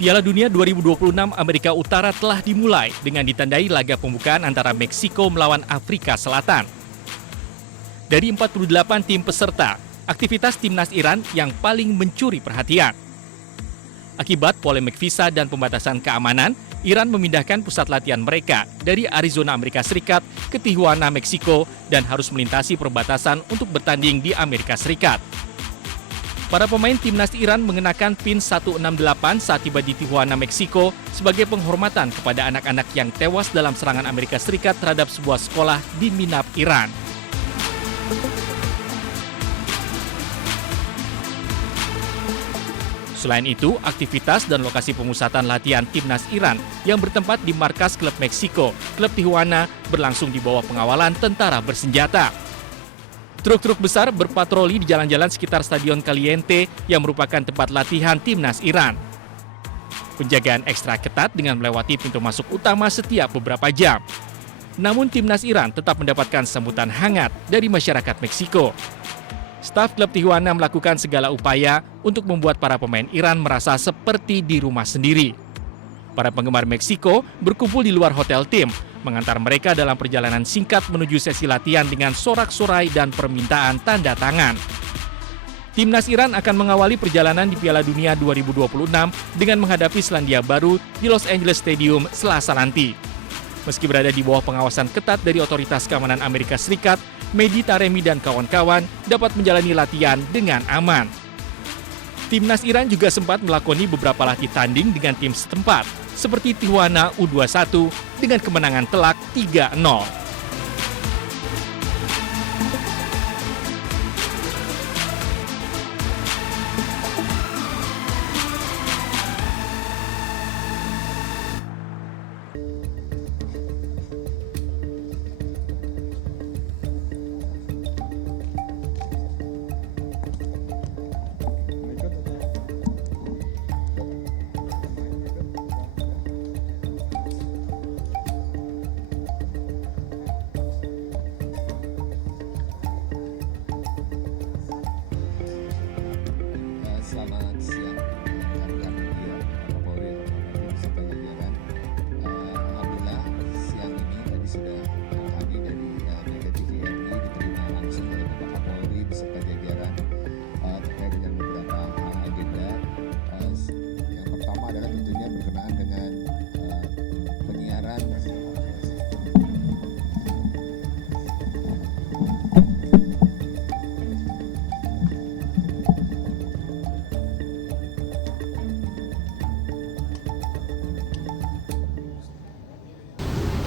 Piala Dunia 2026 Amerika Utara telah dimulai dengan ditandai laga pembukaan antara Meksiko melawan Afrika Selatan. Dari 48 tim peserta, aktivitas timnas Iran yang paling mencuri perhatian. Akibat polemik visa dan pembatasan keamanan, Iran memindahkan pusat latihan mereka dari Arizona, Amerika Serikat ke Tijuana, Meksiko dan harus melintasi perbatasan untuk bertanding di Amerika Serikat. Para pemain timnas Iran mengenakan pin 168 saat tiba di Tijuana, Meksiko sebagai penghormatan kepada anak-anak yang tewas dalam serangan Amerika Serikat terhadap sebuah sekolah di Minab, Iran. Selain itu, aktivitas dan lokasi pemusatan latihan timnas Iran yang bertempat di markas klub Meksiko, klub Tijuana, berlangsung di bawah pengawalan tentara bersenjata. Truk-truk besar berpatroli di jalan-jalan sekitar Stadion Caliente yang merupakan tempat latihan timnas Iran. Penjagaan ekstra ketat dengan melewati pintu masuk utama setiap beberapa jam. Namun timnas Iran tetap mendapatkan sambutan hangat dari masyarakat Meksiko. Staf klub Tijuana melakukan segala upaya untuk membuat para pemain Iran merasa seperti di rumah sendiri. Para penggemar Meksiko berkumpul di luar hotel tim, mengantar mereka dalam perjalanan singkat menuju sesi latihan dengan sorak-sorai dan permintaan tanda tangan. Timnas Iran akan mengawali perjalanan di Piala Dunia 2026 dengan menghadapi Selandia Baru di Los Angeles Stadium Selasa nanti. Meski berada di bawah pengawasan ketat dari otoritas keamanan Amerika Serikat, Mehdi Taremi dan kawan-kawan dapat menjalani latihan dengan aman. Timnas Iran juga sempat melakoni beberapa latih tanding dengan tim setempat, seperti Tijuana U21 dengan kemenangan telak 3-0. Selamat siang, rekan-rekan media, Bapak Polri, beserta jajaran. Alhamdulillah siang ini tadi sudah kami dari Mega TVRI diterima langsung oleh Bapak Kapolri beserta jajaran terkait dengan beberapa agenda. Yang pertama adalah tentunya berkenaan dengan penyiaran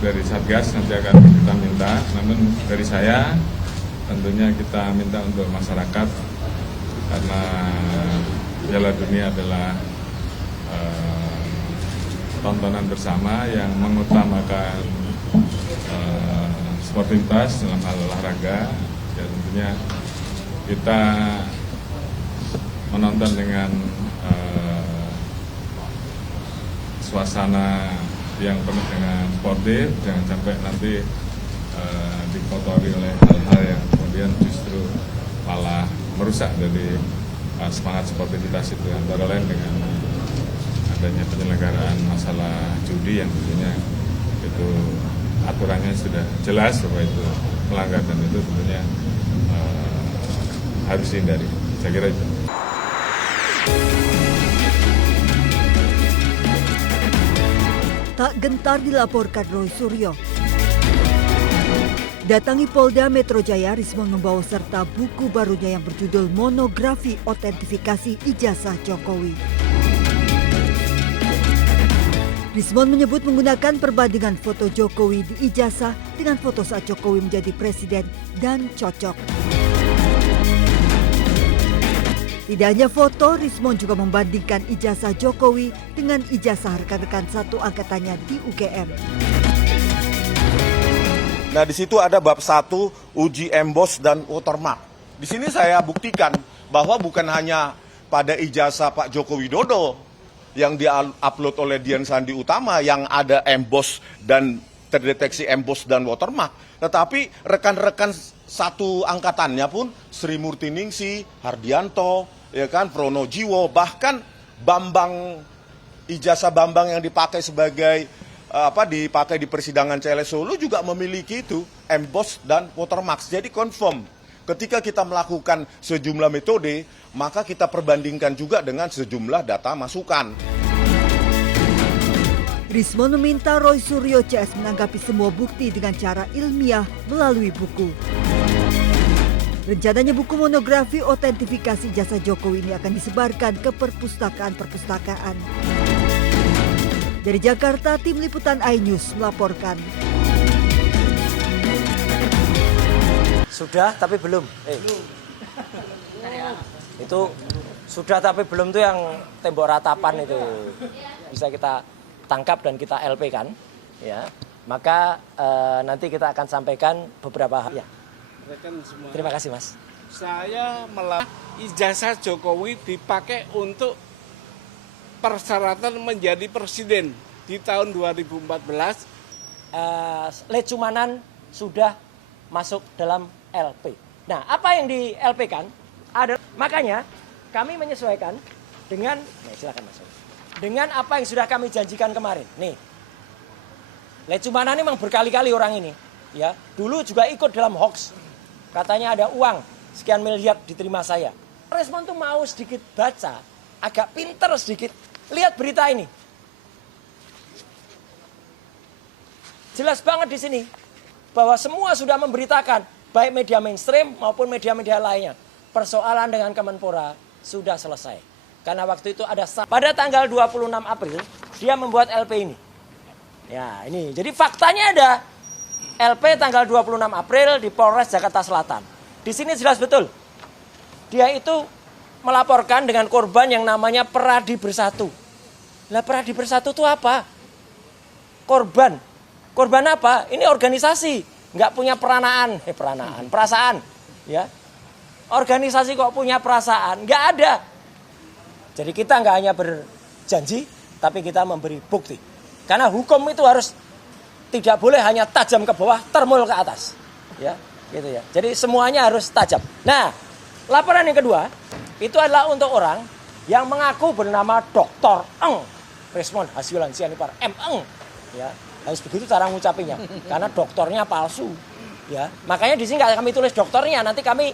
dari Satgas nanti akan kita minta, namun dari saya tentunya kita minta untuk masyarakat karena Piala Dunia adalah tontonan bersama yang mengutamakan sportivitas dalam hal olahraga, ya tentunya kita menonton dengan suasana yang penuh dengan sportif, jangan sampai nanti dikotori oleh hal-hal yang kemudian justru malah merusak dari semangat sportivitas itu, antara lain dengan adanya penyelenggaraan masalah judi yang tentunya itu aturannya sudah jelas bahwa itu melanggar dan itu tentunya harus dihindari. Saya kira itu. Tak gentar dilaporkan Roy Suryo. Datangi Polda Metro Jaya, Rismon membawa serta buku barunya yang berjudul Monografi Otentifikasi Ijazah Jokowi. Rismon menyebut menggunakan perbandingan foto Jokowi di ijazah dengan foto saat Jokowi menjadi presiden dan cocok. Tidak hanya foto, Rismon juga membandingkan ijazah Jokowi dengan ijazah rekan-rekan satu angkatannya di UGM. Nah, di situ ada bab 1 uji emboss dan watermark. Di sini saya buktikan bahwa bukan hanya pada ijazah Pak Joko Widodo yang di-upload oleh Dian Sandi Utama yang ada emboss dan terdeteksi emboss dan watermark, tetapi rekan-rekan satu angkatannya pun Sri Murtiningsih, Hardianto, ya kan, Pronojiwo, bahkan Bambang ijazah Bambang yang dipakai sebagai dipakai di persidangan CLS Solo juga memiliki itu emboss dan watermark. Jadi confirm. Ketika kita melakukan sejumlah metode, maka kita perbandingkan juga dengan sejumlah data masukan. Rismon meminta Roy Suryo CS menanggapi semua bukti dengan cara ilmiah melalui buku. Rencananya buku monografi otentifikasi jasa Jokowi ini akan disebarkan ke perpustakaan-perpustakaan. Dari Jakarta, tim liputan iNews melaporkan. Sudah tapi belum. Itu sudah tapi belum tuh yang tembok ratapan itu bisa kita tangkap dan kita LP kan, ya. Maka nanti kita akan sampaikan beberapa ya. Terima kasih Mas. Saya ijazah Jokowi dipakai untuk persyaratan menjadi presiden di tahun 2014. Lecumanan sudah masuk dalam LP. Nah, apa yang di LP kan? Makanya kami menyesuaikan dengan, silakan Mas. Dengan apa yang sudah kami janjikan kemarin. Nih, Lecumanan ini memang berkali-kali orang ini, ya. Dulu juga ikut dalam hoax. Katanya ada uang sekian miliar diterima saya. Respon tuh mau sedikit baca, agak pinter sedikit. Lihat berita ini. Jelas banget di sini bahwa semua sudah memberitakan, baik media mainstream maupun media-media lainnya. Persoalan dengan Kemenpora sudah selesai. Karena waktu itu ada pada tanggal 26 April dia membuat LP ini. Ya, ini. Jadi faktanya ada LP tanggal 26 April di Polres Jakarta Selatan. Di sini jelas betul. Dia itu melaporkan dengan korban yang namanya Peradi Bersatu. Lah Peradi Bersatu itu apa? Korban. Korban apa? Ini organisasi, nggak punya perasaan, ya. Organisasi kok punya perasaan? Nggak ada. Jadi kita nggak hanya berjanji, tapi kita memberi bukti. Karena hukum itu harus tidak boleh hanya tajam ke bawah, termul ke atas, ya, gitu ya. Jadi semuanya harus tajam. Nah, laporan yang kedua itu adalah untuk orang yang mengaku bernama Dr. Eng Rismon Hasilan Sianipar M. Eng, ya. Harus begitu cara ngucapinya, karena doktornya palsu, ya. Makanya di sini nggak kami tulis dokternya, nanti kami.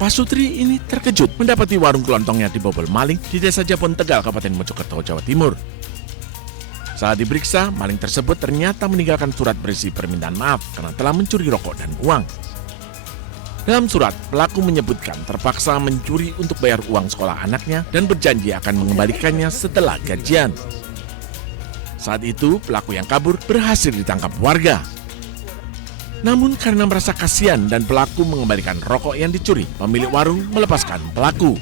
Pak Sutri ini terkejut mendapati warung kelontongnya dibobol maling di Desa Japon Tegal, Kabupaten Mojokerto, Jawa Timur. Saat diperiksa, maling tersebut ternyata meninggalkan surat berisi permintaan maaf karena telah mencuri rokok dan uang. Dalam surat, pelaku menyebutkan terpaksa mencuri untuk bayar uang sekolah anaknya dan berjanji akan mengembalikannya setelah gajian. Saat itu, pelaku yang kabur berhasil ditangkap warga. Namun karena merasa kasihan dan pelaku mengembalikan rokok yang dicuri, pemilik warung melepaskan pelaku.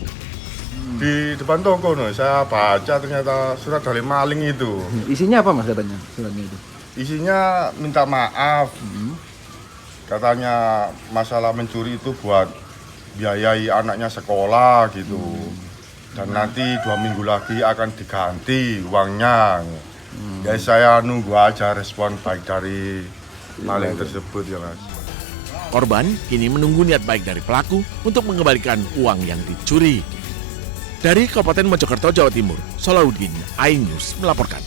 Di depan toko, saya baca ternyata surat dari maling itu. Isinya apa Mas katanya suratnya itu? Isinya minta maaf. Katanya masalah mencuri itu buat biayai anaknya sekolah gitu. Dan nanti 2 minggu lagi akan diganti uangnya. Ya saya nunggu aja respon baik dari maling tersebut ya Mas. Korban kini menunggu niat baik dari pelaku untuk mengembalikan uang yang dicuri. Dari Kabupaten Mojokerto, Jawa Timur, Solahuddin, iNews melaporkan.